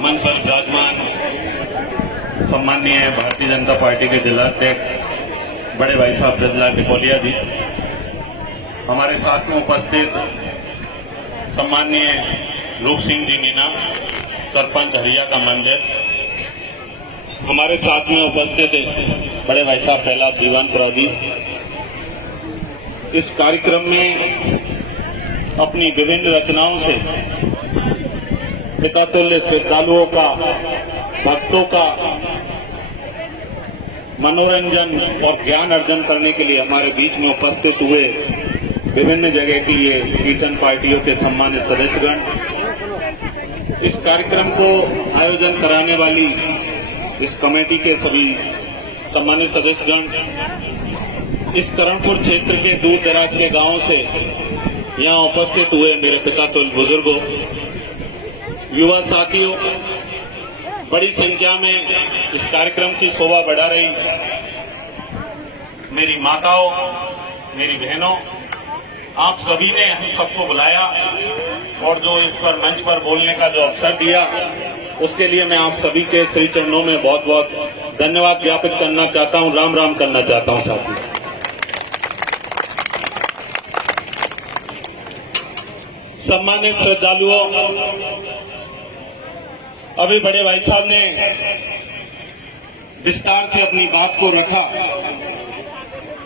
मंच पर विराजमान सम्माननीय भारतीय जनता पार्टी के जिलाध्यक्ष बड़े भाई साहब ब्रजलाल डिकोलिया जी, हमारे साथ में उपस्थित सम्माननीय रूप सिंह जी मीना, सरपंच हरिया का मंजर, हमारे साथ में उपस्थित बड़े भाई साहब प्रहलाद दीवान प्रौदी, इस कार्यक्रम में अपनी विभिन्न रचनाओं से पितातुल्य श्रद्धालुओं का, भक्तों का मनोरंजन और ज्ञान अर्जन करने के लिए हमारे बीच में उपस्थित हुए विभिन्न जगह की ये कीर्तन पार्टियों के सम्मानित सदस्यगण, इस कार्यक्रम को आयोजन कराने वाली इस कमेटी के सभी सम्मानित सदस्यगण, इस करणपुर क्षेत्र के दूर दराज के गांवों से यहां उपस्थित हुए मेरे पितातुल्य बुजुर्गों, युवा साथियों, बड़ी संख्या में इस कार्यक्रम की शोभा बढ़ा रही मेरी माताओं, मेरी बहनों, आप सभी ने हम सबको बुलाया और जो इस पर मंच पर बोलने का जो अवसर दिया, उसके लिए मैं आप सभी के श्री चरणों में बहुत बहुत धन्यवाद ज्ञापित करना चाहता हूं, राम राम करना चाहता हूं। साथियों, सम्मानित श्रद्धालुओं, अभी बड़े भाई साहब ने विस्तार से अपनी बात को रखा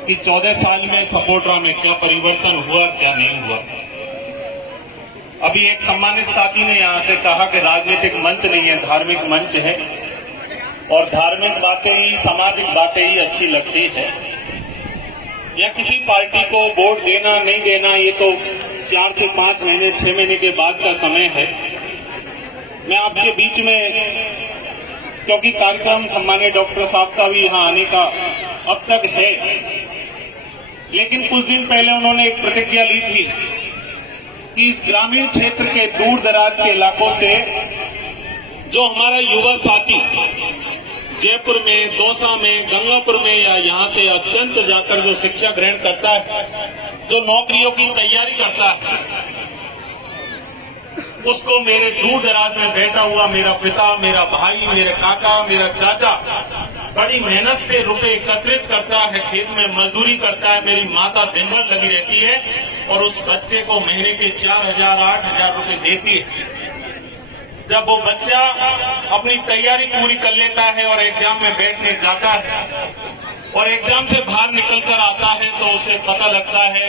कि 14 साल में सपोटरा में क्या परिवर्तन हुआ, क्या नहीं हुआ। अभी एक सम्मानित साथी ने यहां से कहा कि राजनीतिक मंच नहीं है, धार्मिक मंच है और धार्मिक बातें ही, सामाजिक बातें ही अच्छी लगती है। या किसी पार्टी को वोट देना नहीं देना, ये तो 4 से 5 महीने 6 महीने के बाद का समय है। मैं आपके बीच में, क्योंकि कार्यक्रम सम्मानीय डॉक्टर साहब का भी यहां आने का अब तक है, लेकिन कुछ दिन पहले उन्होंने एक प्रतिज्ञा ली थी कि इस ग्रामीण क्षेत्र के दूर दराज के इलाकों से जो हमारा युवा साथी जयपुर में, दौसा में, गंगापुर में या यहां से अत्यंत जाकर जो शिक्षा ग्रहण करता है, जो नौकरियों की तैयारी करता है, उसको मेरे दूर दराज में बैठा हुआ मेरा पिता, मेरा भाई, मेरे काका, मेरा चाचा बड़ी मेहनत से रुपए एकत्रित करता है, खेत में मजदूरी करता है, मेरी माता दिन भर लगी रहती है और उस बच्चे को महीने के 4,000 8,000 रुपए देती है। जब वो बच्चा अपनी तैयारी पूरी कर लेता है और एग्जाम में बैठने जाता है और एग्जाम से बाहर निकलकर आता है तो उसे पता लगता है,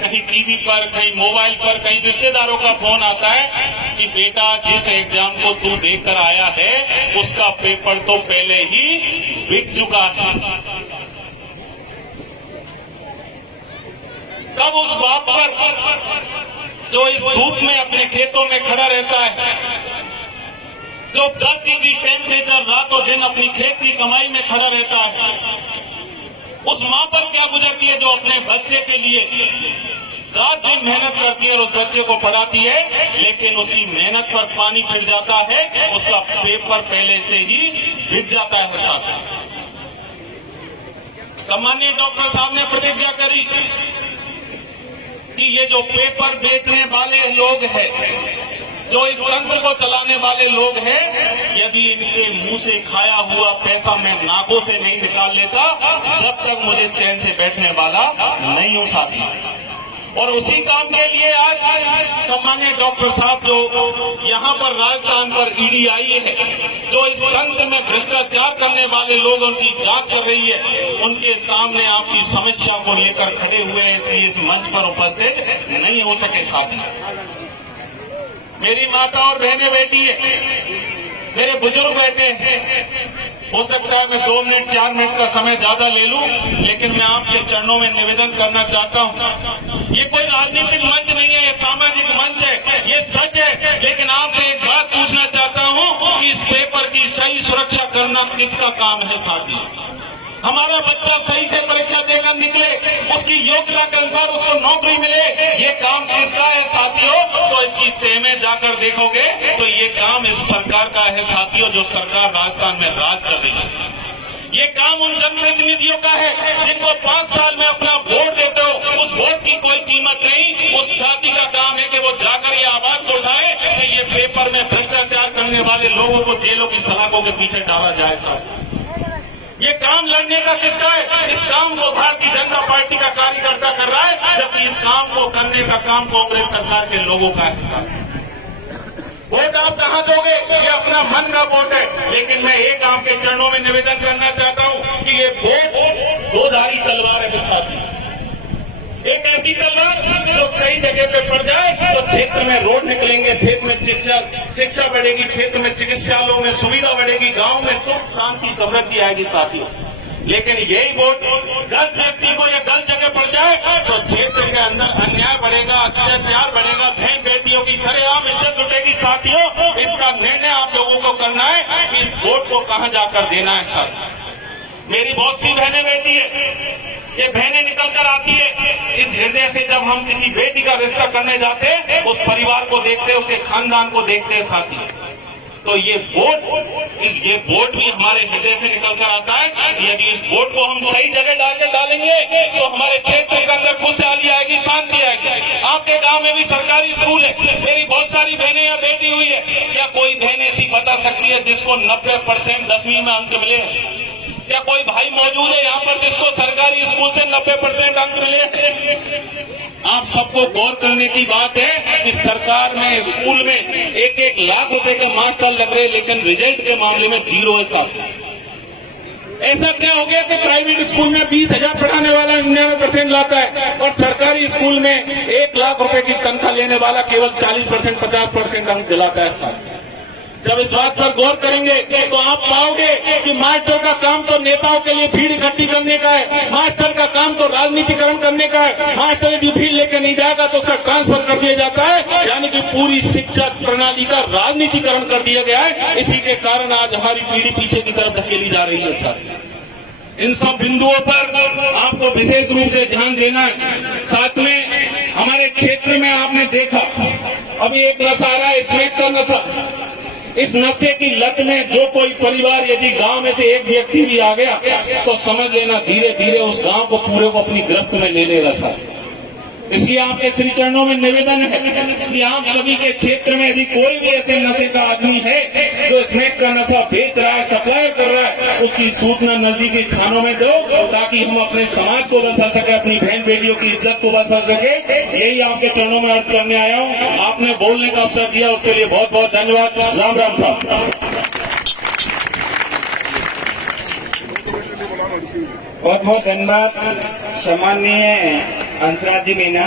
कहीं टीवी पर, कहीं मोबाइल पर, कहीं रिश्तेदारों का फोन आता है कि बेटा जिस एग्जाम को तू देकर आया है उसका पेपर तो पहले ही बिक चुका है। तब उस बाप पर जो इस धूप में अपने खेतों में खड़ा रहता है, जो 10 डिग्री टेम्परेचर रातों दिन अपनी खेत की कमाई में खड़ा रहता है, उस मां पर क्या गुजरती है जो अपने बच्चे के लिए रात दिन मेहनत करती है और उस बच्चे को पढ़ाती है, लेकिन उसकी मेहनत पर पानी फिर जाता है, उसका पेपर पहले से ही बिक जाता है। साथ सम्मानीय डॉक्टर साहब ने प्रतिज्ञा करी कि ये जो पेपर बेचने वाले लोग हैं, जो इस तंत्र को चलाने वाले लोग हैं, यदि इनके मुंह से खाया हुआ पैसा मैं नाकों से नहीं निकाल लेता, जब तक मुझे चैन से बैठने वाला नहीं हो साथी। और उसी काम के लिए आज सम्मानीय डॉक्टर साहब जो यहाँ पर राजस्थान पर ईडी आई है, जो इस तंत्र में भ्रष्टाचार करने वाले लोग उनकी जांच कर रही है, उनके सामने आपकी समस्या को लेकर खड़े हुए हैं, इसलिए इस मंच पर उपस्थित नहीं हो सके। साथी, मेरी माता और बहनें बैठी है, मेरे बुजुर्ग बैठे हैं। हो सकता है मैं 2 मिनट 4 मिनट का समय ज्यादा ले लूं, लेकिन मैं आपके चरणों में निवेदन करना चाहता हूं, ये कोई राजनीतिक मंच नहीं है, ये सामाजिक मंच है, ये सच है। लेकिन आपसे एक बात पूछना चाहता हूं कि इस पेपर की सही सुरक्षा करना किसका काम है। साथी, हमारा बच्चा सही से परीक्षा देकर निकले, उसकी योग्यता के अनुसार उसको नौकरी मिले, ये काम किसका है साथियों? तो इसकी तह में जाकर देखोगे तो ये काम इस सरकार का है साथियों, जो सरकार राजस्थान में राज कर रही है। ये काम उन जनप्रतिनिधियों का है जिनको 5 साल में अपना वोट देते हो, उस वोट की कोई कीमत नहीं, उस जाति का काम है कि वो जाकर ये आवाज उठाए कि ये पेपर में भ्रष्टाचार करने वाले लोगों को जेलों की सलाखों के पीछे डाला जाए। साहब ये काम लड़ने का किसका है? इस काम को भारतीय जनता पार्टी का कार्यकर्ता कर रहा है, जबकि इस काम को करने का काम कांग्रेस सरकार के लोगों का है। वोट आप कहां दोगे? ये अपना मन का वोट है, लेकिन मैं एक आपके चरणों में निवेदन करना चाहता हूं कि ये वोट दो-धारी तलवार है साथी। एक ऐसी तलवार जो सही जगह पे पड़ जाए तो क्षेत्र में रोड निकलेंगे, क्षेत्र में शिक्षा बढ़ेगी, क्षेत्र में चिकित्सालयों में सुविधा बढ़ेगी, गांव में सुख शांति समृद्धि आएगी साथियों। लेकिन यही वोट गलत व्यक्ति को या गलत जगह पड़ जाए तो क्षेत्र के अंदर अन्याय बढ़ेगा, अत्याचार बढ़ेगा, बहन बेटियों की सरेआम इज्जत लुटेगी। साथियों, इसका निर्णय आप लोगों को करना है कि इस वोट को कहां जाकर देना है। साथ मेरी बहुत सी बहनें बेटी है, ये बहनें निकल कर आती है इस हृदय से। जब हम किसी बेटी का रिश्ता करने जाते हैं, उस परिवार को देखते हैं, उसके खानदान को देखते हैं साथी। तो ये वोट भी हमारे हृदय से निकल कर आता है। यदि इस वोट को हम सही जगह डालेंगे तो हमारे क्षेत्र के अंदर खुशहाली आएगी, शांति आएगी। आपके गांव में भी सरकारी स्कूल है, मेरी बहुत सारी बहनें यहाँ बैठी हुई है। क्या कोई बहन ऐसी बता सकती है जिसको 90% 10वीं में अंक मिले? क्या कोई भाई मौजूद है यहाँ पर जिसको सरकारी स्कूल से 90% अंक मिले? आप सबको गौर करने की बात है कि सरकार में स्कूल में 1-1 लाख रुपए का मास्टर लग रहे, लेकिन रिजल्ट के मामले में 0 है साहब। ऐसा क्या हो गया कि प्राइवेट स्कूल में 20,000 पढ़ाने वाला 99% लाता है और सरकारी स्कूल में 1 लाख रुपए की तनख्वाह लेने वाला केवल 40% 50% अंक दिलाता है साहब। जब इस बात पर गौर करेंगे तो आप पाओगे कि मास्टर का काम तो नेताओं के लिए भीड़ इकट्ठी करने का है, मास्टर का काम तो राजनीतिकरण करने का है। मास्टर यदि भीड़ लेकर नहीं जाएगा तो उसका ट्रांसफर कर दिया जाता है, यानी कि पूरी शिक्षा प्रणाली का राजनीतिकरण कर दिया गया है। इसी के कारण आज हमारी पीढ़ी पीछे की तरफ धकेली जा रही है। सर, इन सब बिंदुओं पर आपको विशेष रूप से ध्यान देना है। साथ में हमारे क्षेत्र में आपने देखा अभी एक नशा आ रहा है, स्मैक का नशा। इस नशे की लत में जो कोई परिवार यदि गांव में से एक व्यक्ति भी आ गया तो समझ लेना धीरे धीरे उस गांव को पूरे को अपनी गिरफ्त में ले लेगा साथ। इसलिए आपके श्री चरणों में निवेदन है कि आप सभी के क्षेत्र में यदि कोई भी ऐसे नशे का आदमी है जो स्मैक का नशा बेच रहा है, सप्लाई कर रहा है, उसकी सूचना नजदीकी थानों में दो ताकि हम अपने समाज को बचा सके, अपनी बहन बेटियों की इज्जत को बचा सके। यही आपके चरणों में अर्ज करने आया हूँ। आपने बोलने का अवसर दिया उसके लिए बहुत बहुत धन्यवाद। राम राम साहब। बहुत बहुत धन्यवाद सम्माननीय हंसराज जी मीना।